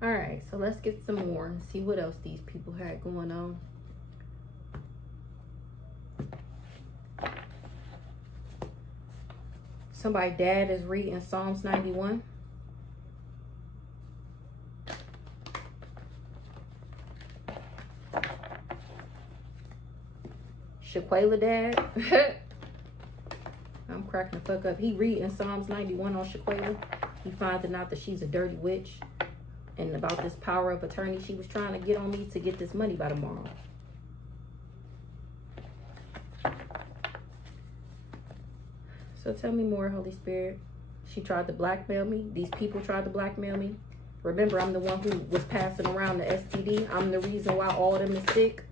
All right, so let's get some more and see what else these people had going on. Somebody dad is reading Psalms 91. Shaquela dad. I'm cracking the fuck up. He reading Psalms 91 on Shaquela. He finding out that she's a dirty witch. And about this power of attorney she was trying to get on me to get this money by tomorrow. So tell me more, Holy Spirit. She tried to blackmail me. These people tried to blackmail me. Remember, I'm the one who was passing around the STD. I'm the reason why all of them is sick.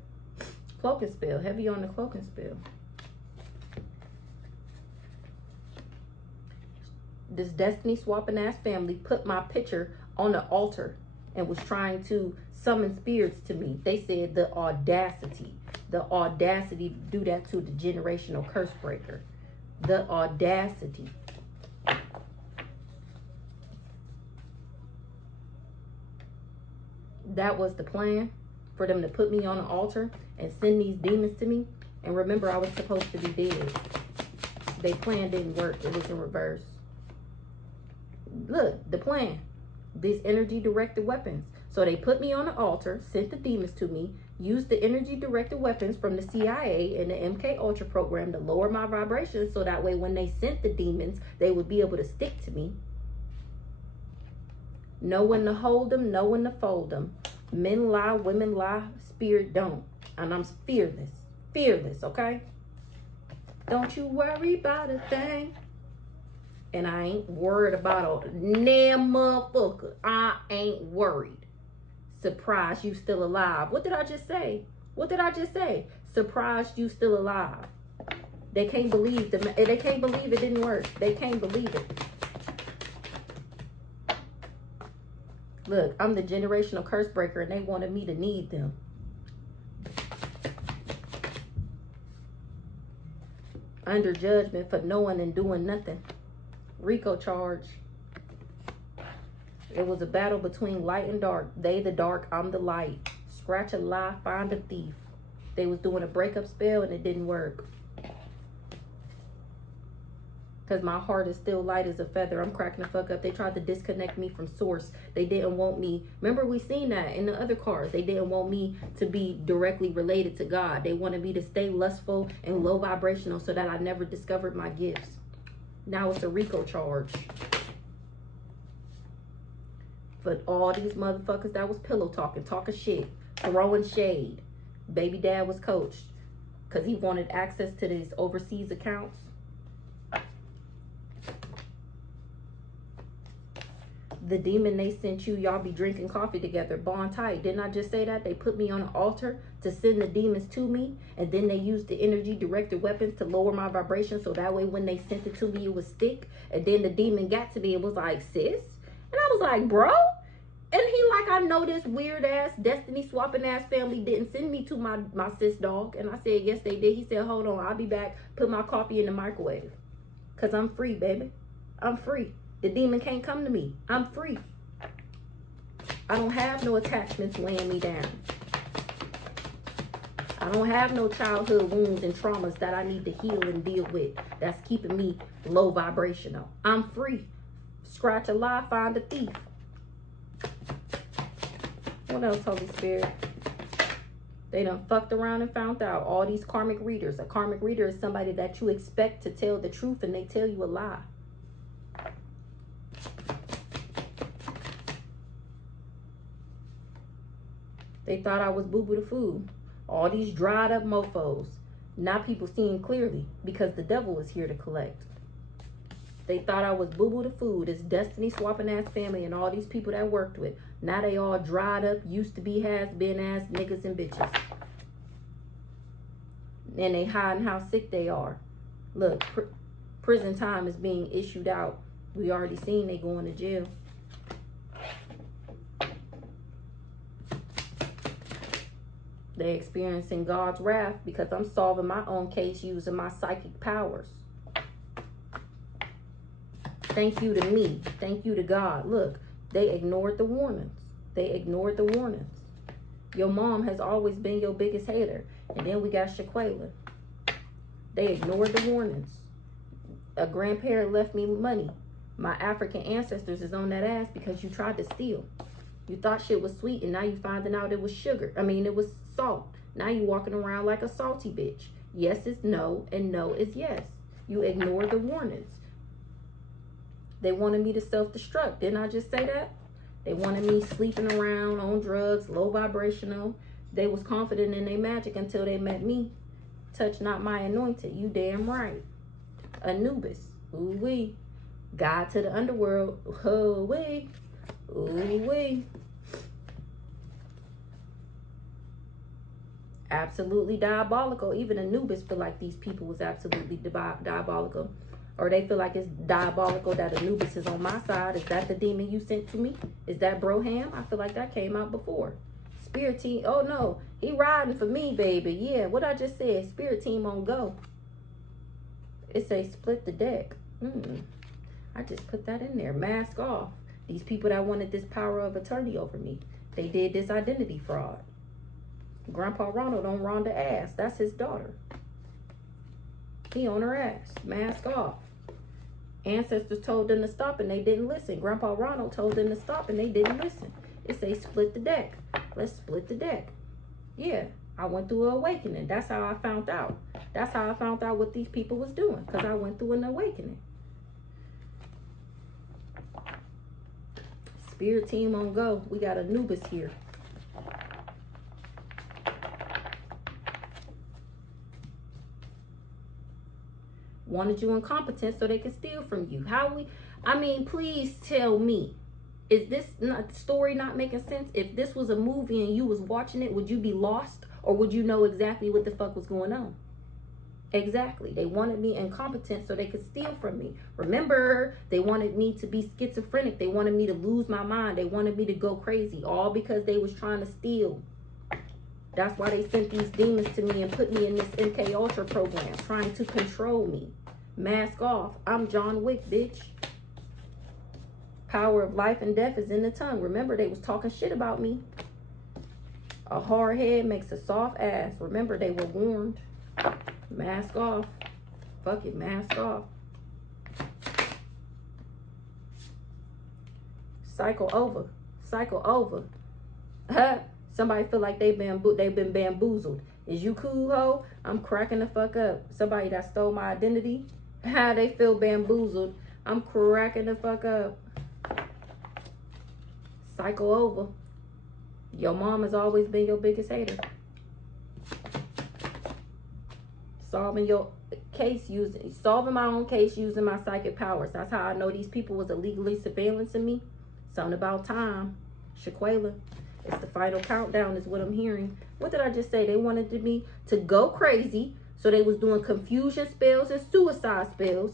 Cloak and spell. Heavy on the cloak and spell. This destiny swapping ass family put my picture on the altar and was trying to summon spirits to me. They said the audacity to do that to the generational curse breaker. The audacity. That was the plan, for them to put me on the altar and send these demons to me. And remember, I was supposed to be dead. Their plan didn't work. It was in reverse. Look, the plan. These energy directed weapons. So they put me on the altar, sent the demons to me, used the energy directed weapons from the CIA and the MK Ultra program to lower my vibrations, so that way when they sent the demons, they would be able to stick to me. Know when to hold them, know when to fold them. Men lie, women lie, spirit don't. And I'm fearless. Fearless, okay? Don't you worry about a thing. And I ain't worried about a damn motherfucker. I ain't worried. Surprised you still alive. What did I just say? What did I just say? Surprised you still alive. They can't believe they can't believe it didn't work. They can't believe it. Look, I'm the generational curse breaker and they wanted me to need them. Under judgment for knowing and doing nothing. RICO charge. It was a battle between light and dark. They the dark, I'm the light. Scratch a lie, find a thief. They was doing a breakup spell and it didn't work. Because my heart is still light as a feather. I'm cracking the fuck up. They tried to disconnect me from source. They didn't want me. Remember, we seen that in the other cards. They didn't want me to be directly related to God. They wanted me to stay lustful and low vibrational so that I never discovered my gifts. Now it's a RICO charge. But all these motherfuckers that was pillow talking shit, throwing shade. Baby dad was coached because he wanted access to these overseas accounts. The demon they sent you, y'all be drinking coffee together, bond tight. Didn't I just say that? They put me on an altar to send the demons to me, and then they used the energy directed weapons to lower my vibration, so that way when they sent it to me, it would stick. And then the demon got to me and was like, sis? And I was like, bro? And he like, I know this weird ass, destiny swapping ass family didn't send me to my sis dog. And I said, yes, they did. He said, hold on, I'll be back. Put my coffee in the microwave. Because I'm free, baby. I'm free. The demon can't come to me. I'm free. I don't have no attachments weighing me down. I don't have no childhood wounds and traumas that I need to heal and deal with that's keeping me low vibrational. I'm free. Scratch a lie, find a thief. What else, Holy Spirit? They done fucked around and found out. All these karmic readers. A karmic reader is somebody that you expect to tell the truth and they tell you a lie. They thought I was boo-boo the food. All these dried up mofos. Now people seeing clearly because the devil was here to collect. They thought I was boo-boo the food. This destiny swapping ass family and all these people that I worked with. Now they all dried up, used to be has-been ass niggas and bitches. And they hiding how sick they are. Look, prison time is being issued out. We already seen they going to jail. They experiencing God's wrath because I'm solving my own case using my psychic powers. Thank you to me. Thank you to God. Look, they ignored the warnings. They ignored the warnings. Your mom has always been your biggest hater. And then we got Shaquela. They ignored the warnings. A grandparent left me money. My African ancestors is on that ass because you tried to steal. You thought shit was sweet and now you finding out it was sugar. I mean, it was salt. Now you walking around like a salty bitch. Yes is no and no is yes. You ignored the warnings. They wanted me to self-destruct. Didn't I just say that? They wanted me sleeping around on drugs, low vibrational. They was confident in their magic until they met me. Touch not my anointed. You damn right. Anubis. Ooh-wee. God to the underworld. Ooh-wee. Ooh-wee. Absolutely diabolical. Even Anubis feel like these people was absolutely diabolical. Or they feel like it's diabolical that Anubis is on my side. Is that the demon you sent to me? Is that Broham? I feel like that came out before. Spirit team. Oh no, he riding for me, baby. Yeah, what I just said. Spirit team on go. It say split the deck. I just put that in there. Mask off. These people that wanted this power of attorney over me. They did this identity fraud. Grandpa Ronald on Rhonda ass. That's his daughter. He on her ass. Mask off. Ancestors told them to stop and they didn't listen. Grandpa Ronald told them to stop and they didn't listen. It say split the deck. Let's split the deck. Yeah, I went through an awakening. That's how I found out. That's how I found out what these people was doing. Because I went through an awakening. Spirit team on go. We got Anubis here. Wanted you incompetent so they could steal from you. I mean, please tell me, is this story not making sense? If this was a movie and you was watching it, would you be lost? Or would you know exactly what the fuck was going on? Exactly. They wanted me incompetent so they could steal from me. Remember, they wanted me to be schizophrenic. They wanted me to lose my mind. They wanted me to go crazy. All because they was trying to steal. That's why they sent these demons to me and put me in this MK Ultra program, trying to control me. Mask off. I'm John Wick, bitch. Power of life and death is in the tongue. Remember, they was talking shit about me. A hard head makes a soft ass. Remember, they were warned. Mask off. Fuck it, mask off. Cycle over. Cycle over. Somebody feel like they've been bamboozled. Is you cool, ho? I'm cracking the fuck up. Somebody that stole my identity. They feel bamboozled. I'm cracking the fuck up. Cycle over. Your mom has always been your biggest hater. Solving my own case using my psychic powers. That's how I know these people was illegally surveillancing me. Something about time. Shaquela. It's the final countdown is what I'm hearing. What did I just say? They wanted me to go crazy. So they was doing confusion spells and suicide spells.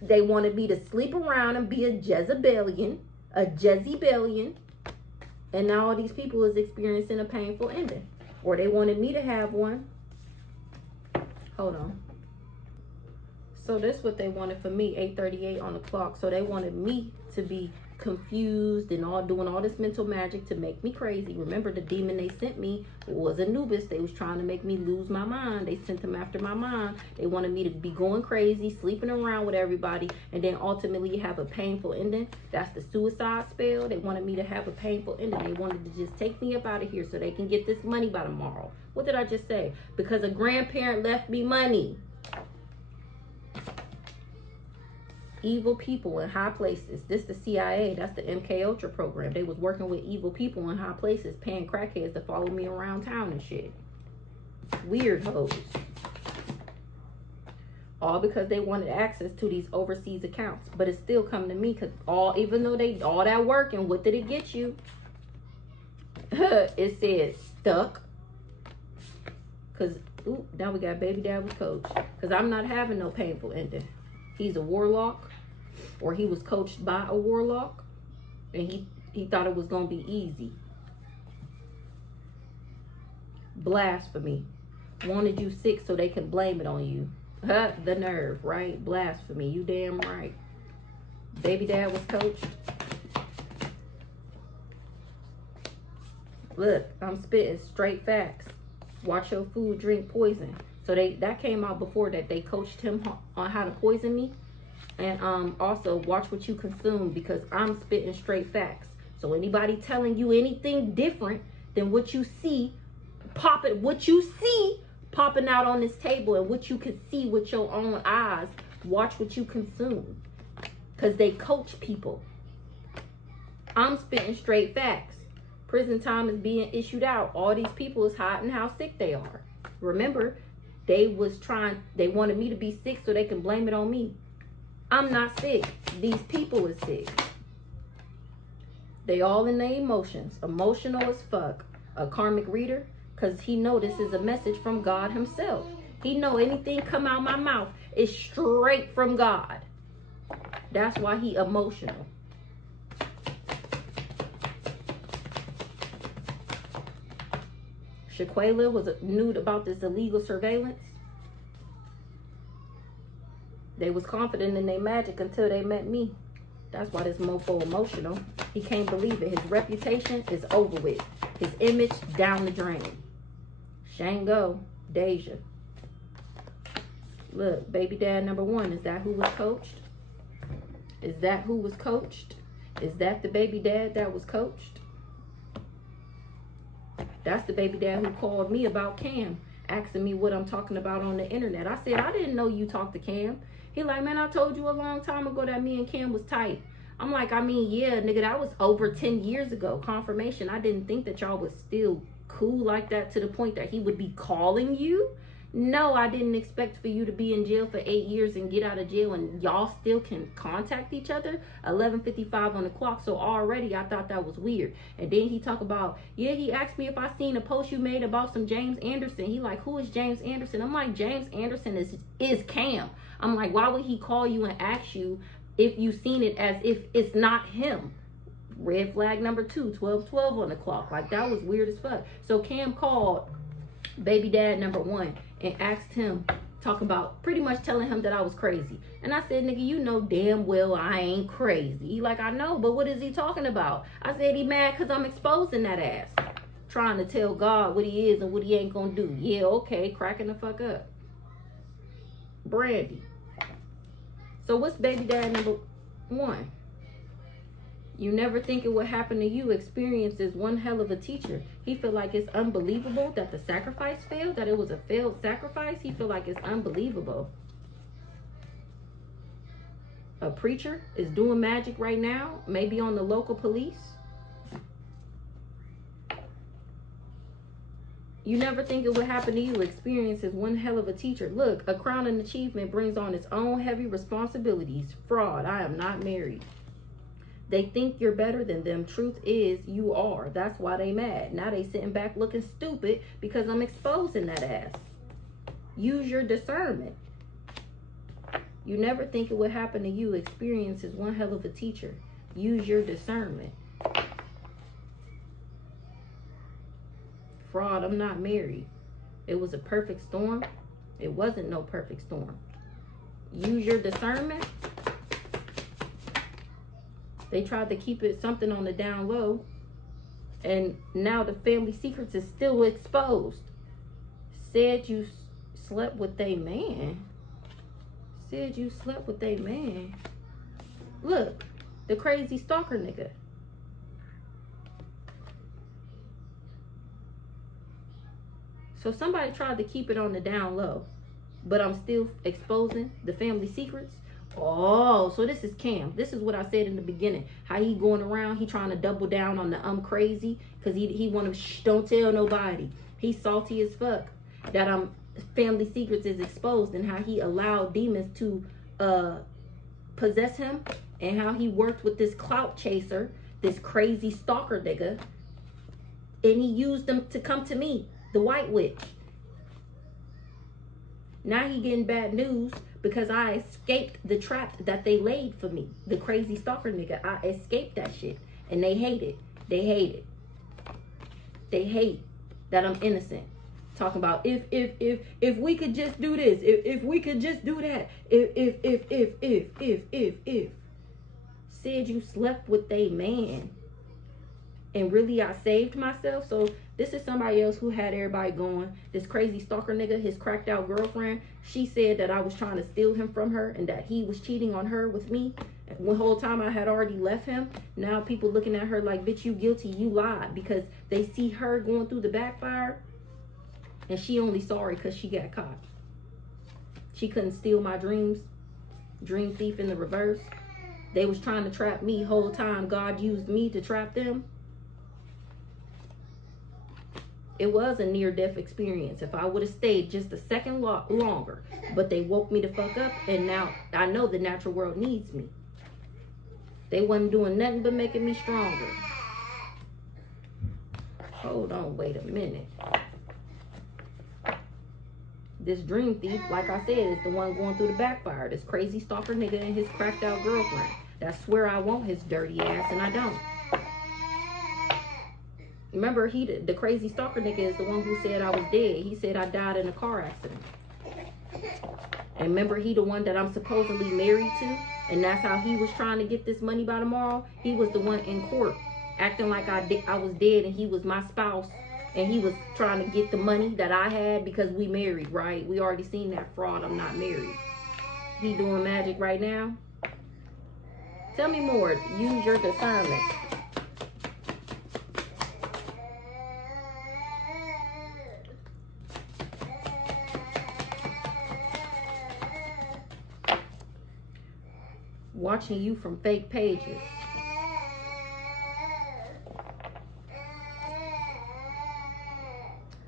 They wanted me to sleep around and be a Jezebelian. A Jezebelian. And now all these people is experiencing a painful ending. Or they wanted me to have one. Hold on. So this what they wanted for me, 8:38 on the clock. So they wanted me to be confused and doing all this mental magic to make me crazy. Remember, the demon they sent me was Anubis. They was trying to make me lose my mind. They sent them after my mind. They wanted me to be going crazy, sleeping around with everybody, and then ultimately have a painful ending. That's the suicide spell. They wanted me to have a painful ending. They wanted to just take me up out of here so they can get this money by tomorrow. What did I just say? Because a grandparent left me money. Evil people in high places. This the CIA. That's the MK Ultra program. They was working with evil people in high places, paying crackheads to follow me around town and shit. Weird hoes. All because they wanted access to these overseas accounts. But it's still coming to me because even though they all that work, and what did it get you? It said stuck. Because now we got baby dad was coach. Because I'm not having no painful ending. He's a warlock, or he was coached by a warlock, and he thought it was going to be easy. Blasphemy. Wanted you sick so they could blame it on you. The nerve, right? Blasphemy. You damn right. Baby dad was coached. Look, I'm spitting straight facts. Watch your food, drink poison. So that came out before that. They coached him on how to poison me. And also watch what you consume, because I'm spitting straight facts. So anybody telling you anything different than what you see popping out on this table and what you can see with your own eyes, watch what you consume, because they coach people. I'm spitting straight facts. Prison time is being issued out. All these people is hiding how sick they are. Remember, they wanted me to be sick so they can blame it on me. I'm not sick. These people is sick. They all in their emotions. Emotional as fuck. A karmic reader, because he know this is a message from God himself. He know anything come out my mouth is straight from God. That's why he emotional. Shaquela was nude about this illegal surveillance. They was confident in their magic until they met me. That's why this mofo emotional. He can't believe it. His reputation is over with. His image down the drain. Shango, Deja. Look, baby dad number 1. Is that who was coached? Is that who was coached? Is that the baby dad that was coached? That's the baby dad who called me about Cam, asking me what I'm talking about on the internet. I said, I didn't know you talked to Cam. He like, man, I told you a long time ago that me and Cam was tight. I'm like, I mean, yeah, nigga, that was over 10 years ago. Confirmation. I didn't think that y'all was still cool like that to the point that he would be calling you. No, I didn't expect for you to be in jail for 8 years and get out of jail and y'all still can contact each other. 11:55 on the clock. So already I thought that was weird. And then he talk about, yeah, he asked me if I seen a post you made about some James Anderson. He like, who is James Anderson? I'm like, James Anderson is Cam. I'm like, why would he call you and ask you if you seen it as if it's not him? Red flag number 2, 12:12 on the clock. Like, that was weird as fuck. So Cam called baby dad number 1 and asked him, talking about pretty much telling him that I was crazy. And I said, nigga, you know damn well I ain't crazy. He like, I know, but what is he talking about? I said, he mad because I'm exposing that ass. Trying to tell God what he is and what he ain't gonna do. Yeah, okay, cracking the fuck up. Brandy. So what's baby dad number 1? You never think it would happen to you. Experience is one hell of a teacher. He feel like it's unbelievable that the sacrifice failed, that it was a failed sacrifice. He feel like it's unbelievable. A preacher is doing magic right now, maybe on the local police. You never think it would happen to you. Experience is one hell of a teacher. Look, a crown and achievement brings on its own heavy responsibilities. Fraud. I am not married. They think you're better than them. Truth is, you are. That's why they mad. Now they sitting back looking stupid because I'm exposing that ass. Use your discernment. You never think it would happen to you. Experience is one hell of a teacher. Use your discernment. Fraud, I'm not married. It was a perfect storm. It wasn't no perfect storm. Use your discernment. They tried to keep it something on the down low. And now the family secrets is still exposed. Said you slept with a man. Said you slept with a man. Look, the crazy stalker nigga. So somebody tried to keep it on the down low, but I'm still exposing the family secrets. Oh, so this is Cam. This is what I said in the beginning. How he going around, he trying to double down on the I'm crazy, because he want to don't tell nobody. He's salty as fuck that family secrets is exposed, and how he allowed demons to possess him, and how he worked with this clout chaser, this crazy stalker nigga, and he used them to come to me, the white witch. Now he getting bad news because I escaped the trap that they laid for me. The crazy stalker nigga. I escaped that shit. And they hate it. They hate it. They hate that I'm innocent. Talking about if we could just do this. If we could just do that. If. Said you slept with a man. And really, I saved myself. So this is somebody else who had everybody going. This crazy stalker nigga, his cracked out girlfriend, she said that I was trying to steal him from her and that he was cheating on her with me. The whole time I had already left him. Now people looking at her like, bitch, you guilty, you lied. Because they see her going through the backfire. And she only sorry because she got caught. She couldn't steal my dreams. Dream thief in the reverse. They was trying to trap me whole time. God used me to trap them. It was a near-death experience. If I would have stayed just a second longer. But they woke me the fuck up. And now I know the natural world needs me. They wasn't doing nothing but making me stronger. Hold on, wait a minute. This dream thief, like I said, is the one going through the backfire. This crazy stalker nigga and his cracked out girlfriend. That swear I want his dirty ass and I don't. Remember, the crazy stalker nigga is the one who said I was dead. He said I died in a car accident. And remember, he the one that I'm supposedly married to. And that's how he was trying to get this money by tomorrow. He was the one in court acting like I was dead and he was my spouse. And he was trying to get the money that I had because we married, right? We already seen that fraud. I'm not married. He doing magic right now. Tell me more. Use your discernment. Watching you from fake pages.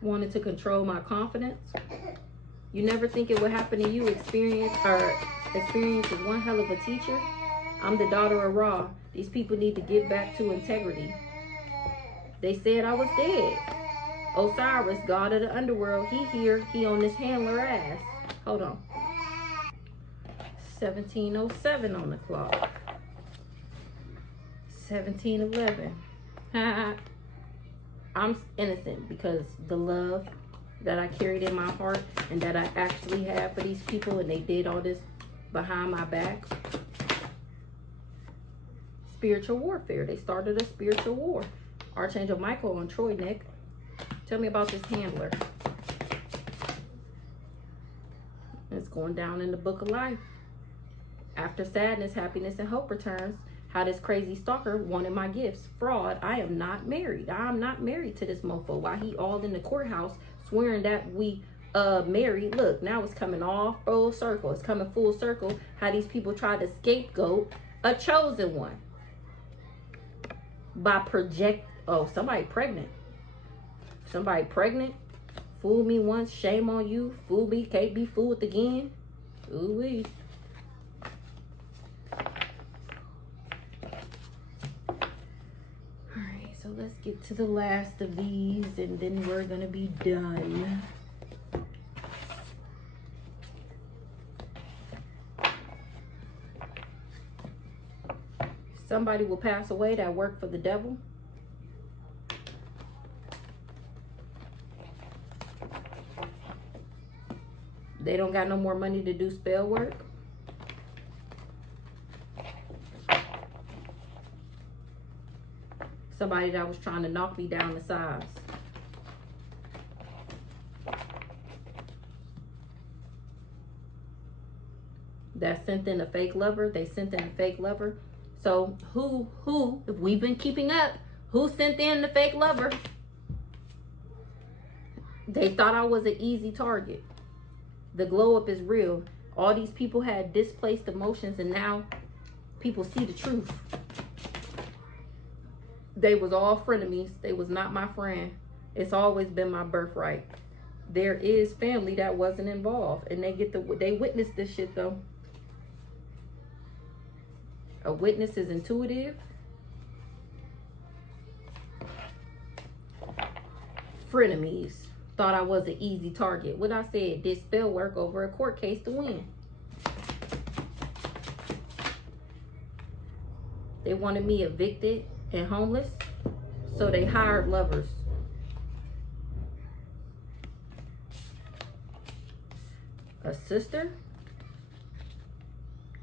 Wanted to control my confidence. You never think it would happen to you. Experience is one hell of a teacher. I'm the daughter of Ra. These people need to get back to integrity. They said I was dead. Osiris, god of the underworld, he here. He on this handler ass. Hold on. 17:07 on the clock. 17:11. I'm innocent because the love that I carried in my heart and that I actually have for these people, and they did all this behind my back. Spiritual warfare. They started a spiritual war. Archangel Michael on Troy, Nick. Tell me about this handler. It's going down in the book of life. After sadness, happiness, and hope returns. How this crazy stalker wanted my gifts. Fraud. I am not married. I'm not married to this mofo. Why he all in the courthouse swearing that we married. Look, now it's coming all full circle. It's coming full circle. How these people tried to scapegoat a chosen one. By somebody pregnant. Somebody pregnant. Fool me once, shame on you. Fool me, can't be fooled again. Ooh-wee. So let's get to the last of these and then we're going to be done. Somebody will pass away that worked for the devil. They don't got no more money to do spell work. Somebody that was trying to knock me down the size. That sent in a fake lover. They sent in a fake lover. So who, if we've been keeping up, who sent in the fake lover? They thought I was an easy target. The glow up is real. All these people had displaced emotions and now people see the truth. They was all frenemies. They was not my friend. It's always been my birthright. There is family that wasn't involved, and they witnessed this shit though. A witness is intuitive. Frenemies thought I was an easy target. What I said, did spell work over a court case to win. They wanted me evicted and homeless, so they hired lovers. A sister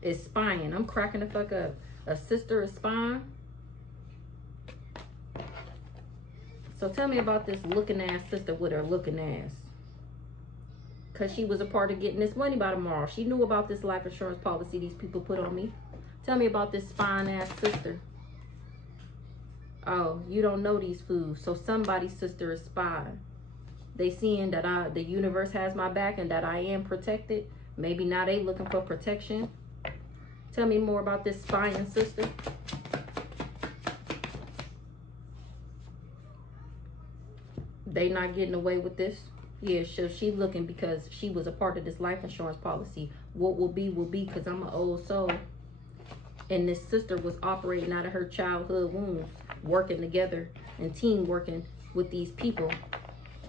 is spying. I'm cracking the fuck up. A sister is spying. So tell me about this looking ass sister with her looking ass. Because she was a part of getting this money by tomorrow. She knew about this life insurance policy these people put on me. Tell me about this fine ass sister. Oh, you don't know these fools. So somebody's sister is spying. They seeing that the universe has my back and that I am protected. Maybe now they looking for protection. Tell me more about this spying sister. They not getting away with this. Yeah, so she looking because she was a part of this life insurance policy. What will be because I'm an old soul. And this sister was operating out of her childhood wounds, working together and team working with these people.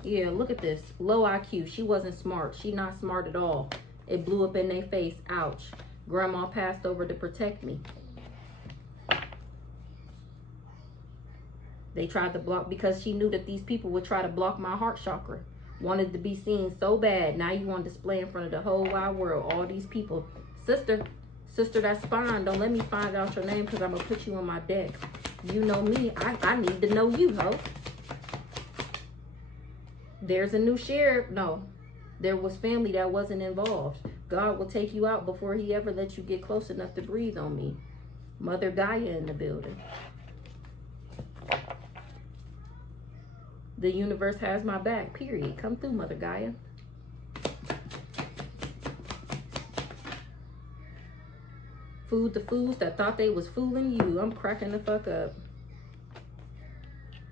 Yeah, look at this. Low IQ. She wasn't smart. She not smart at all. It blew up in their face. Ouch. Grandma passed over to protect me. They tried to block because she knew that these people would try to block my heart chakra. Wanted to be seen so bad. Now you on display in front of the whole wide world. All these people. Sister that's spying. Don't let me find out your name because I'm going to put you on my deck. You know me. I need to know you, ho. There's a new sheriff. No, there was family that wasn't involved. God will take you out before he ever lets you get close enough to breathe on me. Mother Gaia in the building. The universe has my back, period. Come through, Mother Gaia. Food the fools that thought they was fooling you. I'm cracking the fuck up.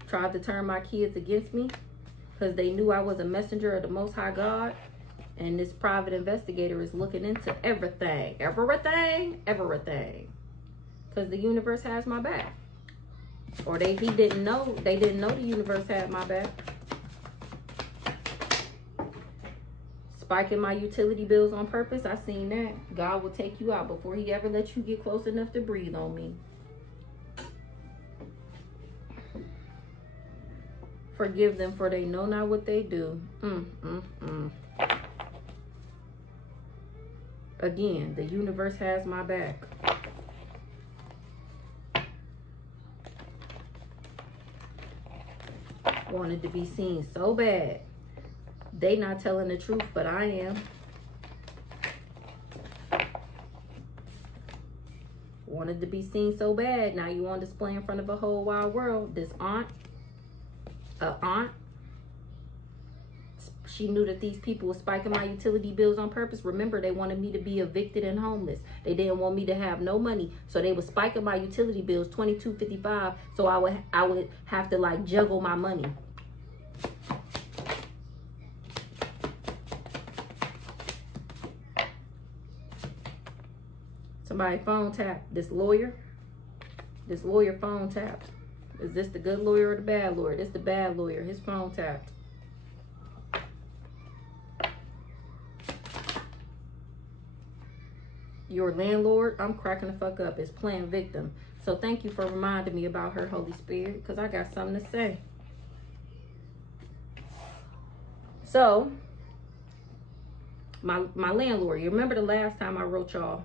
Tried to turn my kids against me because they knew I was a messenger of the Most High God. And this private investigator is looking into everything. Everything. Because the universe has my back. Or he didn't know. They didn't know the universe had my back. Spiking my utility bills on purpose. I seen that. God will take you out before he ever lets you get close enough to breathe on me. Forgive them for they know not what they do. Again, the universe has my back. Wanted to be seen so bad. They not telling the truth, but I am. Wanted to be seen so bad. Now you on display in front of a whole wide world. This aunt, she knew that these people were spiking my utility bills on purpose. Remember, they wanted me to be evicted and homeless. They didn't want me to have no money. So they were spiking my utility bills, $22.55. So I would have to like juggle my money. Somebody phone tapped. This lawyer phone tapped. Is this the good lawyer or the bad lawyer? This the bad lawyer. His phone tapped. Your landlord, I'm cracking the fuck up, is playing victim. So thank you for reminding me about her, Holy Spirit, because I got something to say. So, my landlord, you remember the last time I wrote y'all,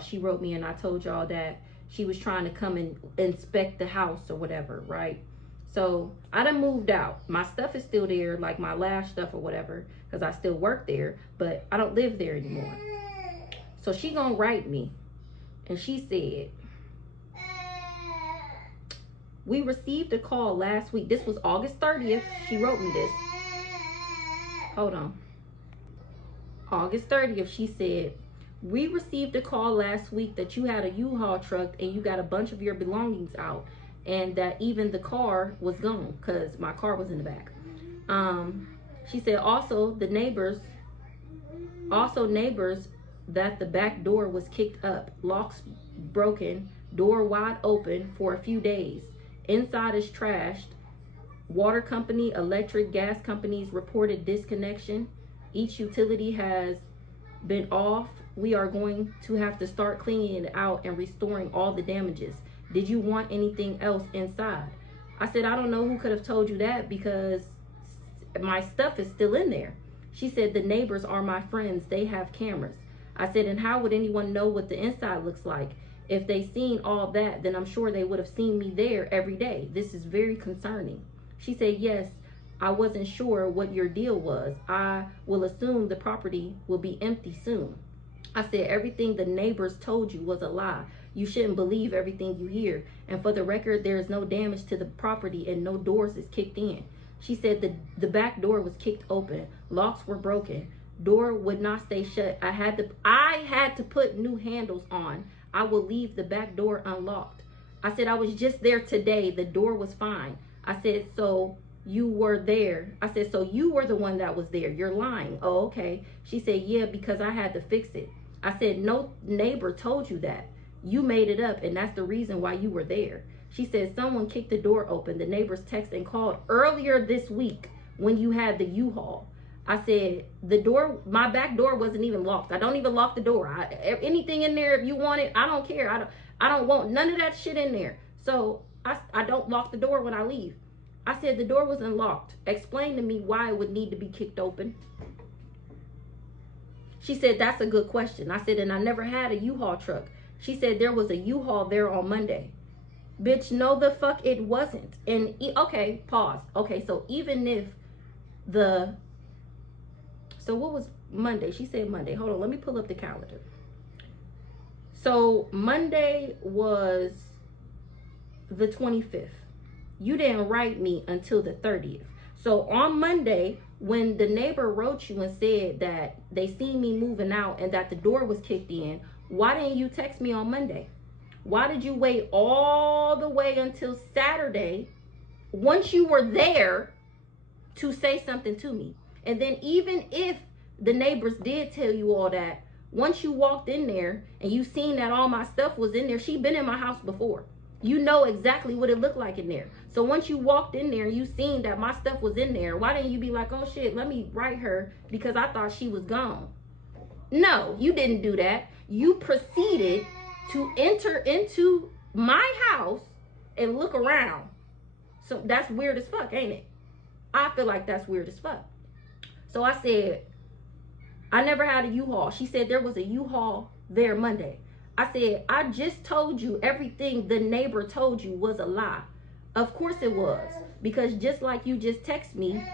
she wrote me and I told y'all that she was trying to come and inspect the house or whatever, right? So I done moved out. My stuff is still there, like my last stuff or whatever, because I still work there, but I don't live there anymore. So she gonna write me, and she said, we received a call last week. This was August 30th. She wrote me this. Hold on. August 30th, she said, we received a call last week that you had a U-Haul truck and you got a bunch of your belongings out, and that even the car was gone because my car was in the back. She said also neighbors that the back door was kicked up, locks broken, door wide open for a few days. Inside is trashed. Water company, electric, gas companies reported disconnection. Each utility has been off. We are going to have to start cleaning it out and restoring all the damages. Did you want anything else inside? I said, I don't know who could have told you that because my stuff is still in there. She said, the neighbors are my friends. They have cameras. I said, and how would anyone know what the inside looks like? If they seen all that, then I'm sure they would have seen me there every day. This is very concerning. She said, yes, I wasn't sure what your deal was. I will assume the property will be empty soon. I said, everything the neighbors told you was a lie. You shouldn't believe everything you hear. And for the record, there is no damage to the property and no doors is kicked in. She said the back door was kicked open. Locks were broken. Door would not stay shut. I had to put new handles on. I will leave the back door unlocked. I said, I was just there today. The door was fine. I said, so you were there. I said, so you were the one that was there. You're lying. Oh, okay. She said, yeah, because I had to fix it. I said, no neighbor told you that. You made it up, and that's the reason why you were there. She said, someone kicked the door open. The neighbors texted and called earlier this week when you had the U-Haul. I said, the door, my back door wasn't even locked. I don't even lock the door. Anything in there, if you want it, I don't care. I don't want none of that shit in there. So I don't lock the door when I leave. I said, the door was unlocked. Explain to me why it would need to be kicked open. She said, that's a good question. I said, and I never had a U-Haul truck. She said, there was a U-Haul there on Monday. Bitch, no the fuck it wasn't. And, okay, pause. Okay, so even if so what was Monday? She said Monday. Hold on, let me pull up the calendar. So Monday was the 25th. You didn't write me until the 30th. So on Monday, when the neighbor wrote you and said that they seen me moving out and that the door was kicked in, why didn't you text me on Monday? Why did you wait all the way until Saturday, once you were there, to say something to me? And then even if the neighbors did tell you all that, once you walked in there and you seen that all my stuff was in there, she'd been in my house before. You know exactly what it looked like in there. So once you walked in there and you seen that my stuff was in there, why didn't you be like, oh shit, let me write her because I thought she was gone? No, you didn't do that. You proceeded to enter into my house and look around. So that's weird as fuck, ain't it? I feel like that's weird as fuck. So I said, I never had a U-Haul. She said there was a U-Haul there Monday. I said, I just told you everything the neighbor told you was a lie. Of course it was. Because just like you just text me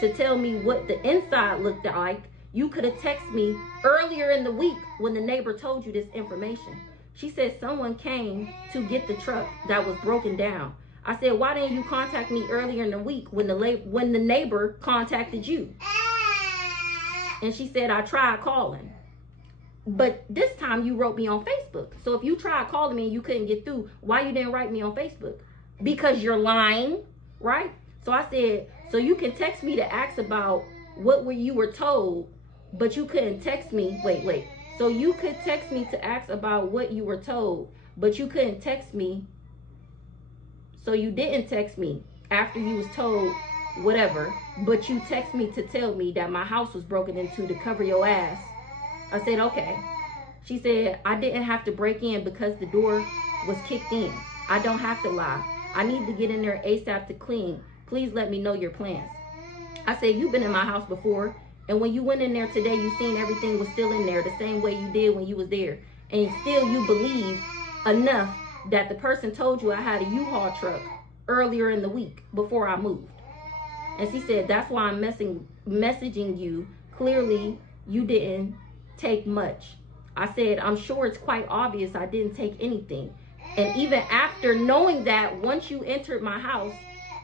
to tell me what the inside looked like, you could have texted me earlier in the week when the neighbor told you this information. She said someone came to get the truck that was broken down. I said, why didn't you contact me earlier in the week when the neighbor contacted you? And she said, I tried calling. But this time you wrote me on Facebook. So if you tried calling me and you couldn't get through, why you didn't write me on Facebook? Because you're lying, right? So I said, so you can text me to ask about what you were told, but you couldn't text me. Wait. So you could text me to ask about what you were told, but you couldn't text me. So you didn't text me after you was told whatever, but you text me to tell me that my house was broken into to cover your ass. I said, okay. She said, I didn't have to break in because the door was kicked in. I don't have to lie. I need to get in there ASAP to clean. Please let me know your plans. I said, you've been in my house before, and when you went in there today, you seen everything was still in there the same way you did when you was there. And still you believe enough that the person told you I had a U-Haul truck earlier in the week before I moved. And she said, that's why I'm messaging you. Clearly, you didn't take much. I said, I'm sure it's quite obvious I didn't take anything. And even after knowing that, once you entered my house,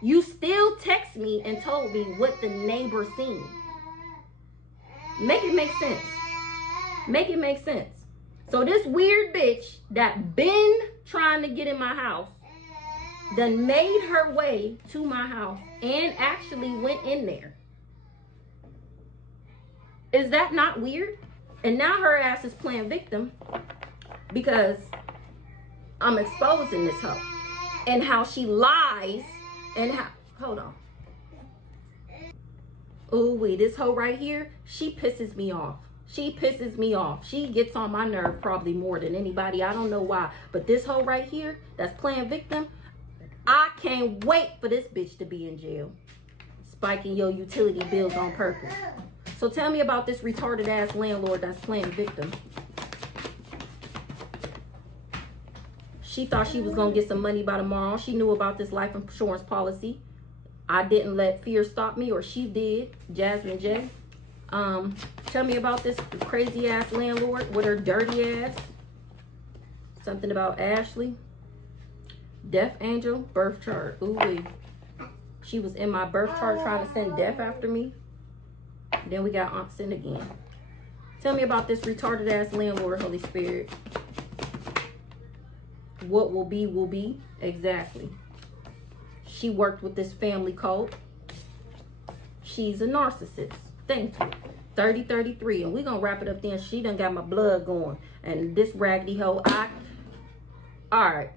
you still text me and told me what the neighbor seen. Make it make sense. Make it make sense. So this weird bitch that been trying to get in my house done made her way to my house and actually went in there. Is that not weird? And now her ass is playing victim because I'm exposing this hoe and how she lies and how, hold on. Ooh wee, this hoe right here, she pisses me off. She pisses me off. She gets on my nerve probably more than anybody. I don't know why. But this hoe right here that's playing victim, I can't wait for this bitch to be in jail. Spiking your utility bills on purpose. So tell me about this retarded ass landlord that's playing victim. She thought she was gonna get some money by tomorrow. She knew about this life insurance policy. I didn't let fear stop me, or she did. Jasmine J. Tell me about this crazy ass landlord with her dirty ass. Something about Ashley. Death angel, birth chart. Ooh wee. She was in my birth chart trying to send death after me. Then we got Aunt Sin again. Tell me about this retarded ass landlord, Holy Spirit. What will be, will be. Exactly. She worked with this family cult. She's a narcissist. Thank you. 3033. And we're going to wrap it up then. She done got my blood going. And this raggedy hoe, alright.